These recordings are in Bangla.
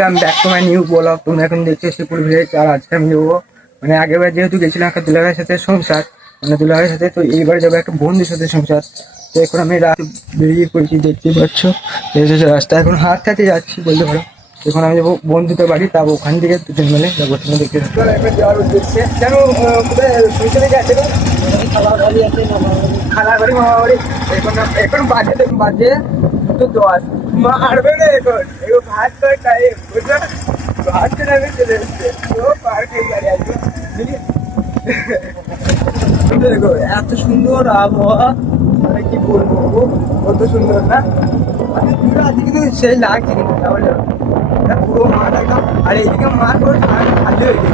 Welcome back to my new blog তোমরা এখন দেখছ শ্রীপুর ভিলেজ আর আজকে আমি যাব মানে আগেরবার যেহেতু গেছিলাম একটা দুলাভাইয়ের সাথে সংসার মানে দুলাভাইয়ের সাথে, তো এইবার যাব একটা বন্ধুর সাথে সংসার। তো এখন আমি রাত বেরিয়ে পড়েছি দেখতে পাচ্ছ। রাস্তা এখন হাত হাতে যাচ্ছি, বলতে পারো। এখন আমি যাব বন্ধুদের বাড়ি, তা ওখান থেকে দুজন মিলে যাব, তুমি দেখতে এখন বাজে এখন। আমি? দেখো, এত সুন্দর আবহাওয়া। মানে কি বলব কত সুন্দর, না? আছে কিন্তু সেই লাগছে কিন্তু এটা পুরো মাঠ একদম আর এইদিকে মাঠ পুরো খালি হয়ে গেছে।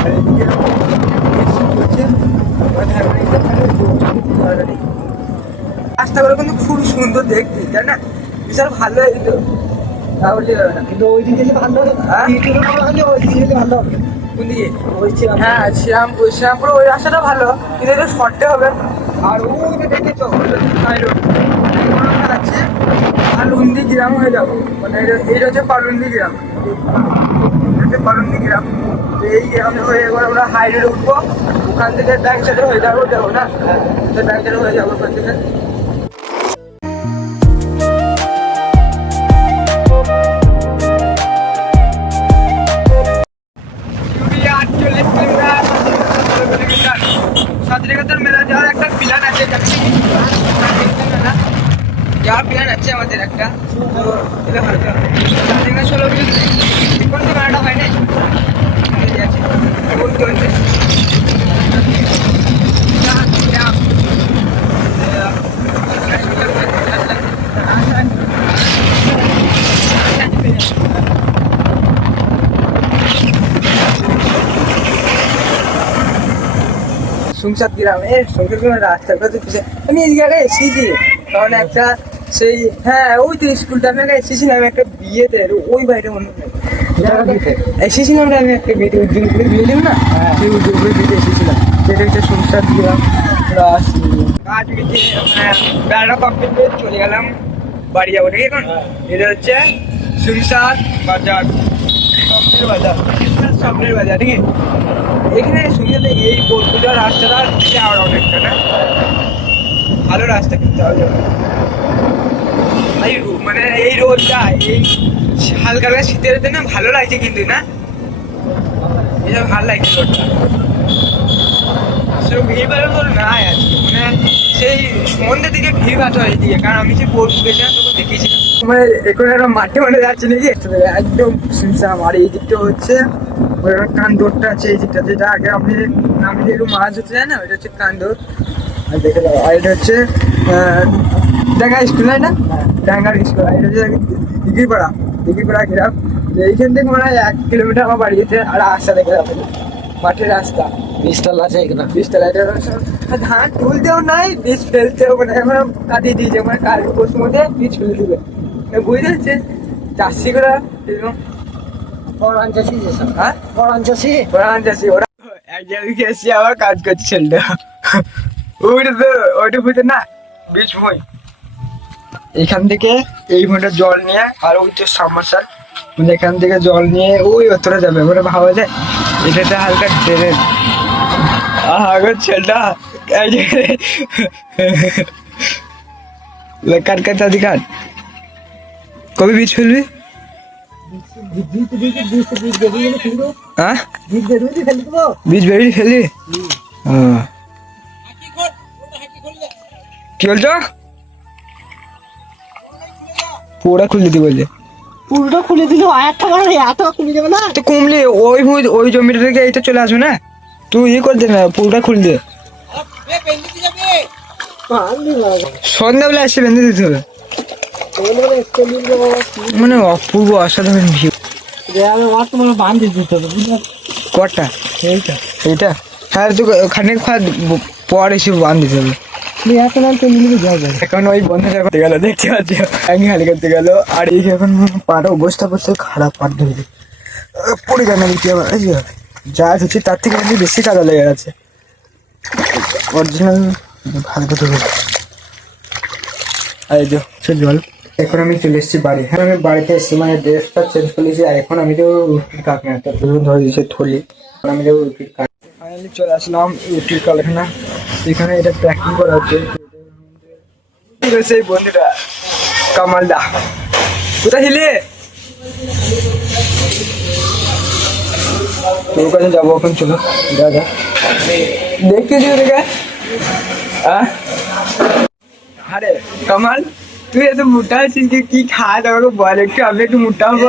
আর পড়ছে মানে রাস্তাগুলো কিন্তু খুব সুন্দর দেখতে তাই না? বিশাল ভালো হয়েছিল তাহলে কিন্তু ওই দিকে ভালো হ্যাঁ? ওই দিকে ভালো হবে? কোন দিকে? হ্যাঁ শ্যামপুর শ্যামপুর ওই রাস্তাটা ভালো। কিন্তু এটা শর্টে হবে। আর ওই যে দেখেছ আছে। পালুন্দি গ্রাম হয়ে যাব। মানে এইটা হচ্ছে পালুন্দি গ্রাম। হচ্ছে পালুন্দি গ্রাম। তো এই গ্রামে হয়ে এবার আমরা হাই রোডে উঠবো। ওখান থেকে ব্যাক সাইডে হয়ে যাব যাব না? ব্যাক হয়ে যাব ওখান থেকে। সাঁতরিকাতর মেলা যাওয়ার একটা প্ল্যান আছে যাওয়ার প্ল্যান আছে আমাদের একটা। সাঁতরিকা ষোলো কোন তো মেলাটা হয় নাই? সংসার গ্রামে সংসার গ্রামের তো পিছিয়ে আমি জায়গায় এসেছি। কারণ একটা সেই হ্যাঁ ওই তো স্কুলটা। আমি আগে এসেছিলাম একটা বিয়েতে ওই বাড়িটা মনে হয়। এসেছিলাম না আমি একটা বিয়েতে উজ্জ্বলপুরে বিয়ে দেবো না? সেই উজ্জ্বলপুরে বিয়েতে এসেছিলাম। সেটা হচ্ছে সংসার প্লাস কাজ মিটিয়ে বেড়াটা কমপ্লিট করে চলে গেলাম বাড়ি যাব ঠিক এখন? এটা হচ্ছে সংসার বাজার। স্বপ্নের বাজার। স্বপ্নের বাজার ঠিক আছে? এখানে শুনতে এই বোলপুজার রাস্তাটা আর অনেকটা না? ভালো রাস্তা কিন্তু এই মানে এই রোদটা, এই হালকা হালকা শীতের রোদে না ভালো লাগছে কিন্তু, না? এটা ভালো লাগছে রোদটা। সেরকম ভিড় ভাড় তো নাই আজকে মানে সেই সন্ধ্যের দিকে ভিড় ভাড় হয় এদিকে, কারণ আমি যে বোলপুর গেছিলাম তখন দেখেছিলাম মানে এখন একটা মাঠে মাঠে যাচ্ছে নাকি? একদম আর এই দিকটা হচ্ছে একটা কান্দরটা আছে এই দিকটা, যেটা আগে আপনি আমি যেরকম মাছ ধরতে যাই না, ওইটা হচ্ছে কান্দর। আর দেখে আর এটা হচ্ছে ডাঙ্গা স্কুল হয় না? ডাঙ্গার স্কুল এটা হচ্ছে দিঘিপাড়া দিঘিপাড়া গ্রাম এইখান থেকে মনে হয় এক কিলোমিটার আমার বাড়ি যেতে আর রাস্তা দেখে যাব মাঠের রাস্তা। বিশটাল আছে এখানে। বীজটা লাইটে ধান তুলতেও নাই বীজ ফেলতেও মানে এখন কাটিয়ে দিয়েছে মানে কাল পরশুর মধ্যে বীজ ফেলে দিবে। বুঝতে পারছিস চাষি করা এরকম পরান চাষি যেসব হ্যাঁ? পরান চাষি? ওরা চাষি ওরা এক জায়গায় আবার কাজ করছে। ছেলেটা ওইটা তো ওইটা বুঝতে না বীজ মই এখান থেকে এই মোটা জল নিয়ে আর ওই মানে এখান থেকে জল নিয়ে ওই অতটা যাবে, এবারে ভাবা যায়। এটাতে হালকা ড্রেন। আগে ছেলেটা। যে। কাট কাট দাদি কাট কবে বীজ ফেলবি? হ্যাঁ? বীজ বেরিয়ে ফেলবি? কি বলছো? পুরোটা খুলে দিতে বলছে পুরোটা খুলে দিল একটা মানে এত খুলে দেবে না? তো কমলে ওই ওই জমিটা থেকে এইটা চলে আসবে না? তুই ইয়ে করে দে না পুরোটা খুলে দে। সন্ধ্যাবেলা এসে বেঁধে দিতে হবে। যাব মানে অপূর্ব অসাধারণ ভিউ দিতে হবে কটা? এইটা এইটা। হ্যাঁ তো খানিক পর এসে বান দিতে হবে। তুই এখন ওই আমি করতে আর এই এখন অবস্থা খারাপ যা তার থেকে বেশি লেগে গেছে অরিজিনাল ভালো জল এখন আমি চলে এসেছি বাড়ি হ্যাঁ আমি বাড়িতে মানে ড্রেসটা চেঞ্জ করে নিয়েছি আর এখন আমি তো রুটির তো দুজন ধরে দিয়েছে থলি আমি রুটির ফাইনালি চলে আসলাম রুটির কারখানা। এখানে এটা প্যাকিং করা হচ্ছে। এই বন্ধুটা, কামালদা। কোথায় ছিলে? তোর কাছে যাব এখন, চলো, যা যা। দেখতেছি ওদেরকে আরে, কামাল, তুই এত মোটা আছিস কি? কি খাওয়া দাওয়া বল একটু, আমি একটু মোটা হব।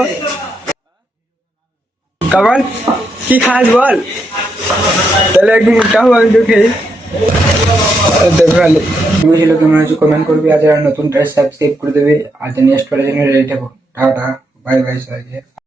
কামাল, কি খাস বল? তাহলে মোটা হব আমি খেয়ে তুমি ছিল কেমন আছো কমেন্ট করবি আর নতুন ড্রেস সাবস্ক্রাইব করে দেবে। আর নেক্সট জন্য রেডি থাকো টাটা বাই বাই সবাইকে।